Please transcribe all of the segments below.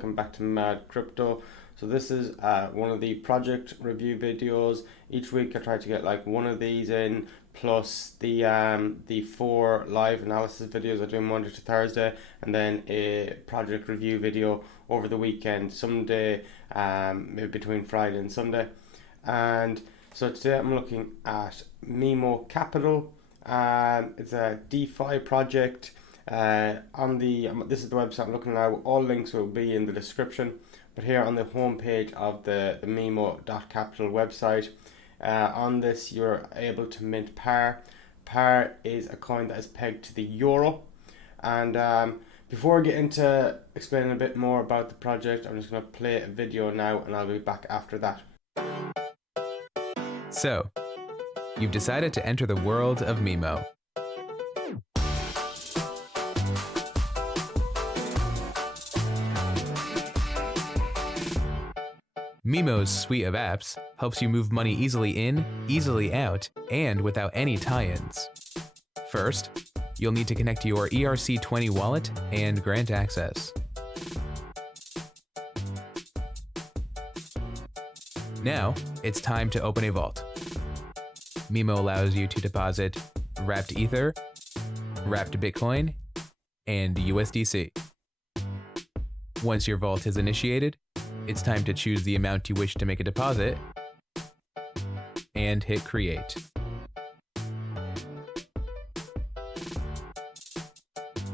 welcome back to Mad Crypto. So this is one of the project review videos. Each week I try to get like one of these in, plus the 4 live analysis videos I do Monday to Thursday, and then a project review video over the weekend, someday maybe between Friday and Sunday. And so today I'm looking at Mimo Capital. It's a DeFi project. This is the website I'm looking at now. All links will be in the description. But here on the homepage of the Mimo.capital website, on this you're able to mint PAR. PAR is a coin that is pegged to the euro. And before I get into explaining a bit more about the project, I'm just going to play a video now and I'll be back after that. So, you've decided to enter the world of Mimo. Mimo's suite of apps helps you move money easily in, easily out, and without any tie-ins. First, you'll need to connect your ERC20 wallet and grant access. Now, it's time to open a vault. Mimo allows you to deposit wrapped Ether, wrapped Bitcoin, and USDC. Once your vault is initiated, it's time to choose the amount you wish to make a deposit and hit create.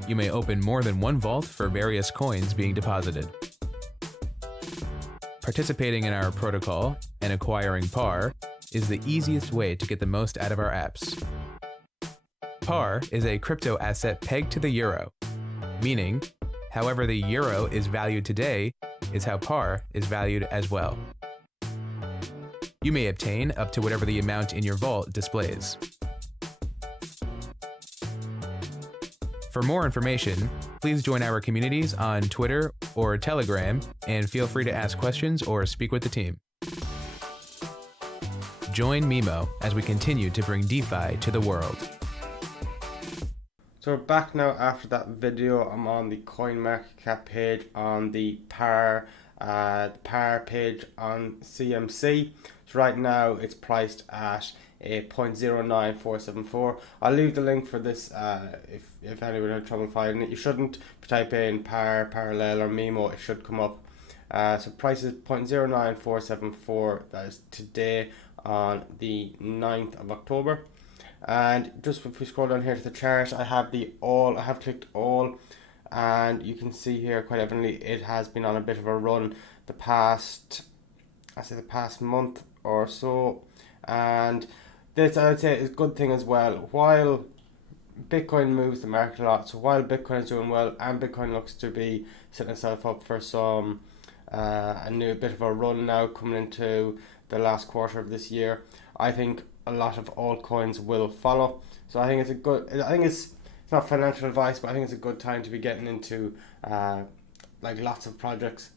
You may open more than one vault for various coins being deposited. Participating in our protocol and acquiring PAR is the easiest way to get the most out of our apps. PAR is a crypto asset pegged to the euro, meaning however the euro is valued today is how PAR is valued as well. You may obtain up to whatever the amount in your vault displays. For more information, please join our communities on Twitter or Telegram, and feel free to ask questions or speak with the team. Join Mimo as we continue to bring DeFi to the world. So we're back now after that video. I'm on the CoinMarketCap page on the PAR page on CMC. So right now it's priced at a 0.09474. I'll leave the link for this if anyone had trouble finding it. You shouldn't type in PAR, Parallel or Mimo, it should come up. So price is 0.09474. That is today on the 9th of October. And just if we scroll down here to the chart, I have clicked all, and you can see here quite evidently it has been on a bit of a run the past month or so, and this I would say is a good thing as well. While Bitcoin moves the market a lot, so while Bitcoin is doing well and Bitcoin looks to be setting itself up for some a new bit of a run now coming into the last quarter of this year, I think a lot of altcoins will follow. So I think it's not financial advice, but I think it's a good time to be getting into like lots of projects.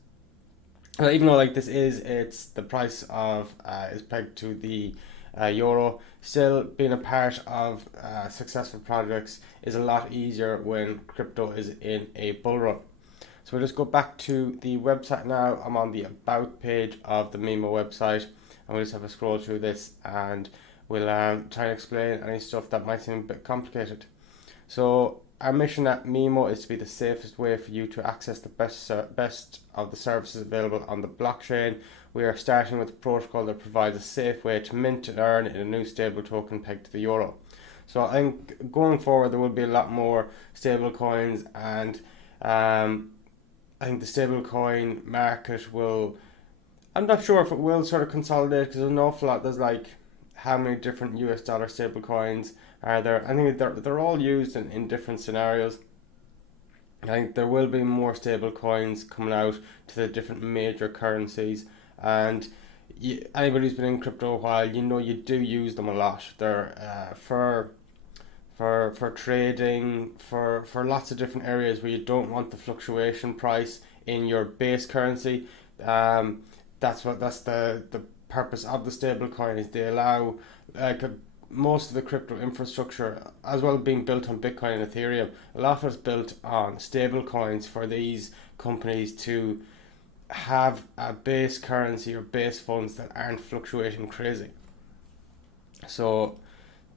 Even though like it's the price of is pegged to the euro, still being a part of successful projects is a lot easier when crypto is in a bull run. So we'll just go back to the website now. I'm on the about page of the Mimo website, and we'll just have a scroll through this, and we'll try and explain any stuff that might seem a bit complicated. So our mission at Mimo is to be the safest way for you to access the best of the services available on the blockchain. We are starting with a protocol that provides a safe way to mint and earn in a new stable token pegged to the euro. So I think going forward there will be a lot more stable coins, and I think the stable coin market will, I'm not sure if it will sort of consolidate, because there's an awful lot. There's like, how many different US dollar stable coins are there? I think they're all used in different scenarios. I think there will be more stable coins coming out to the different major currencies, and anybody who's been in crypto a while, you do use them a lot. They're for trading, for lots of different areas where you don't want the fluctuation price in your base currency. That's the purpose of the stable coin, is they allow most of the crypto infrastructure, as well being built on Bitcoin and Ethereum, a lot of it's built on stable coins for these companies to have a base currency or base funds that aren't fluctuating crazy. So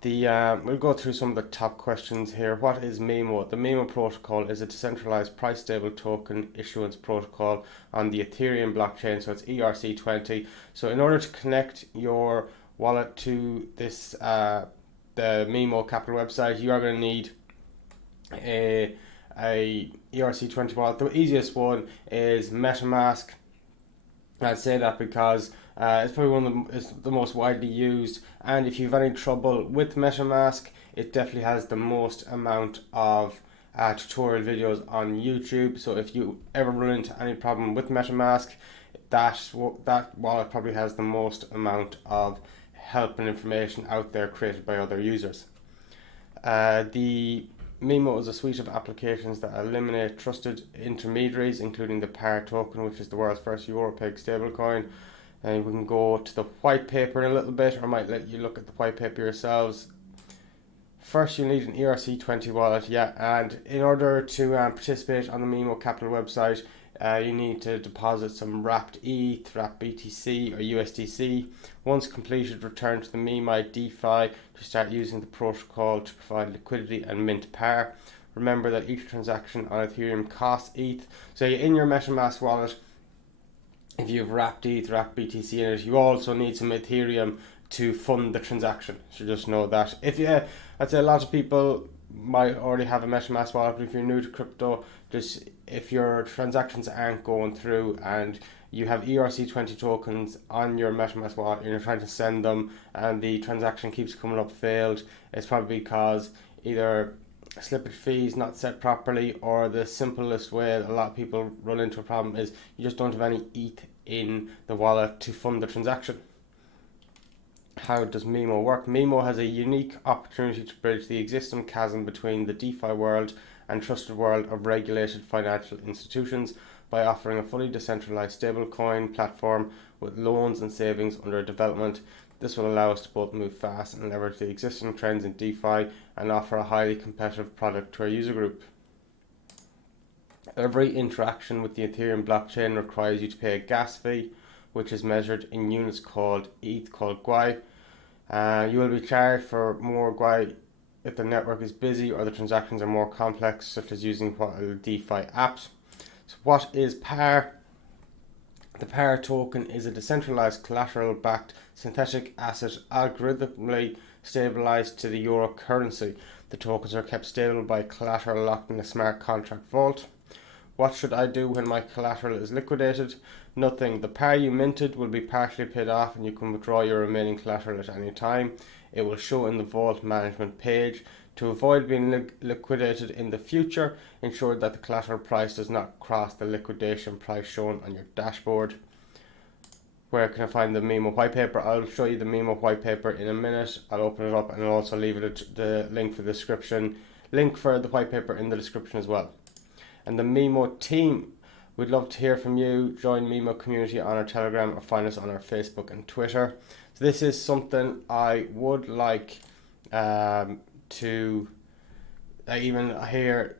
we'll go through some of the top questions here. What is Mimo? The Mimo protocol is a decentralized price stable token issuance protocol on the Ethereum blockchain. So it's ERC20. So in order to connect your wallet to this the Mimo Capital website, you are going to need a ERC20 wallet. The easiest one is MetaMask. I'd say that because it's probably it's the most widely used, and if you have any trouble with MetaMask, it definitely has the most amount of tutorial videos on YouTube. So if you ever run into any problem with MetaMask, that wallet probably has the most amount of help and information out there created by other users. The Mimo is a suite of applications that eliminate trusted intermediaries, including the PAR token, which is the world's first Euro-pegged stablecoin. And we can go to the white paper in a little bit, or I might let you look at the white paper yourselves. First, you need an ERC20 wallet, and in order to participate on the Mimo Capital website, you need to deposit some wrapped ETH, wrapped BTC, or USDC. Once completed, return to the Mimo DeFi to start using the protocol to provide liquidity and mint PAR. Remember that each transaction on Ethereum costs ETH. So in your MetaMask wallet, if you have wrapped ETH, wrapped BTC in it, you also need some Ethereum to fund the transaction. So just know that. I'd say a lot of people might already have a MetaMask wallet, but if you're new to crypto, just if your transactions aren't going through and you have ERC20 tokens on your MetaMask wallet and you're trying to send them and the transaction keeps coming up failed, it's probably because either slippage fees not set properly, or the simplest way a lot of people run into a problem is you just don't have any ETH in the wallet to fund the transaction. How does Mimo work? Mimo has a unique opportunity to bridge the existing chasm between the DeFi world and trusted world of regulated financial institutions by offering a fully decentralized stablecoin platform with loans and savings under development. This will allow us to both move fast and leverage the existing trends in DeFi and offer a highly competitive product to our user group. Every interaction with the Ethereum blockchain requires you to pay a gas fee, which is measured in units called ETH, called GUI. You will be charged for more GUI if the network is busy or the transactions are more complex, such as using DeFi apps. So what is PAR? The PAR token is a decentralized collateral-backed synthetic asset algorithmically stabilized to the euro currency. The tokens are kept stable by collateral locked in a smart contract vault. What should I do when my collateral is liquidated? Nothing. The PAR you minted will be partially paid off and you can withdraw your remaining collateral at any time. It will show in the vault management page. To avoid being liquidated in the future, ensure that the collateral price does not cross the liquidation price shown on your dashboard. Where can I find the Mimo whitepaper? I'll show you the Mimo whitepaper in a minute. I'll open it up and I'll also leave it the link for the description. Link for the whitepaper in the description as well. And the Mimo team, we'd love to hear from you. Join Mimo community on our Telegram or find us on our Facebook and Twitter. So this is something I would like to even here.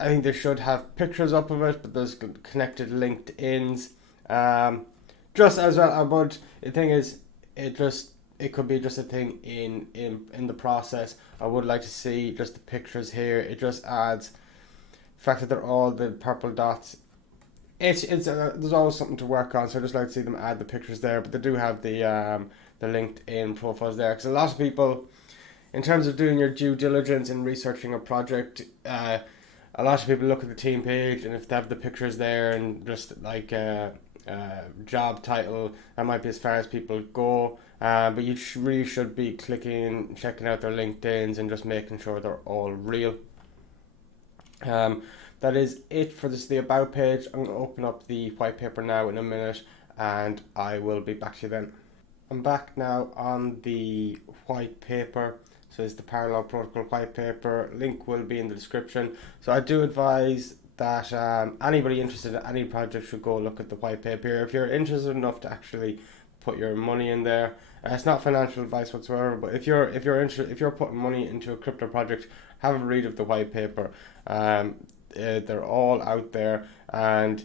I think they should have pictures up of it, but there's connected LinkedIn's. Just as well, but the thing is, it could be just a thing in the process. I would like to see just the pictures here. It just adds the fact that they're all the purple dots. There's always something to work on, so I just like to see them add the pictures there. But they do have the LinkedIn profiles there, because a lot of people, in terms of doing your due diligence and researching a project, a lot of people look at the team page, and if they have the pictures there and just like job title, that might be as far as people go. But you really should be clicking, checking out their LinkedIn's, and just making sure they're all real. That is it for the about page. I'm going to open up the white paper now in a minute, and I will be back to you then. I'm back now on the white paper. So it's the Parallel Protocol white paper. Link will be in the description. So I do advise that anybody interested in any project should go look at the white paper. If you're interested enough to actually put your money in there, it's not financial advice whatsoever. But if you're interested, if you're putting money into a crypto project, have a read of the white paper. They're all out there, and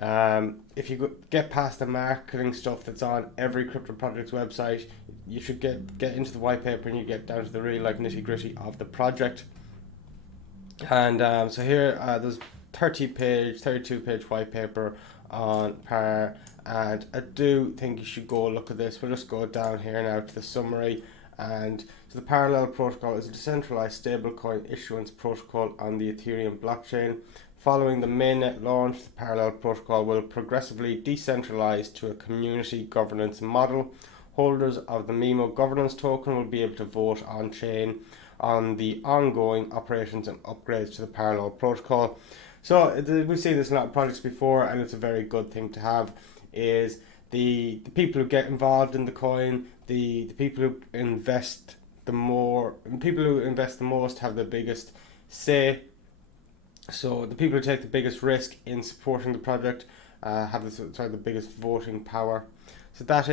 If you get past the marketing stuff that's on every crypto project's website, you should get into the white paper and you get down to the real nitty gritty of the project. And so here there's 32-page white paper on Par, and I do think you should go look at this. We'll just go down here now to the summary. And so the Parallel protocol is a decentralized stablecoin issuance protocol on the Ethereum blockchain. Following the mainnet launch, the Parallel protocol will progressively decentralize to a community governance model. Holders of the Mimo governance token will be able to vote on chain on the ongoing operations and upgrades to the Parallel protocol. So we've seen this in a lot of projects before, and it's a very good thing to have. Is the people who get involved in the coin, the people who invest the most have the biggest say. So the people who take the biggest risk in supporting the project have the biggest voting power. So that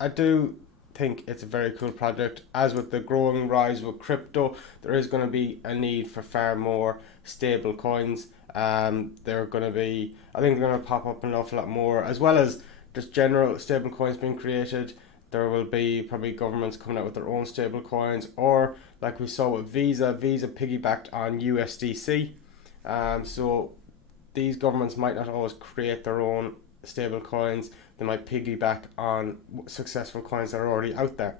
I do think it's a very cool project. As with the growing rise with crypto, there is going to be a need for far more stable coins. They're going to be, I think they're going to pop up an awful lot more, as well as just general stable coins being created. There will be probably governments coming out with their own stable coins, or like we saw with Visa piggybacked on USDC. So these governments might not always create their own stable coins. They might piggyback on successful coins that are already out there.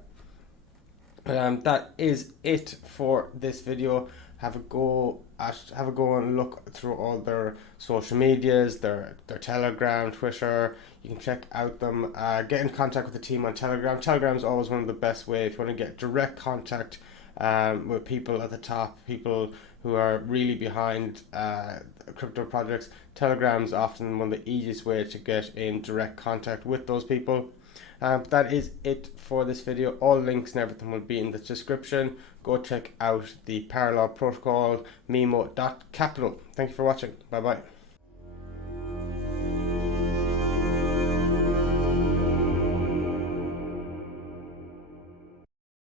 That is it for this video. Have a go and look through all their social medias, their Telegram, Twitter. You can check out them. Get in contact with the team on Telegram. Telegram is always one of the best ways if you want to get direct contact with people at the top, people who are really behind crypto projects. Telegram is often one of the easiest ways to get in direct contact with those people. That is it for this video. All links and everything will be in the description. Go check out the Parallel protocol, Mimo.capital. Thank you for watching. Bye bye.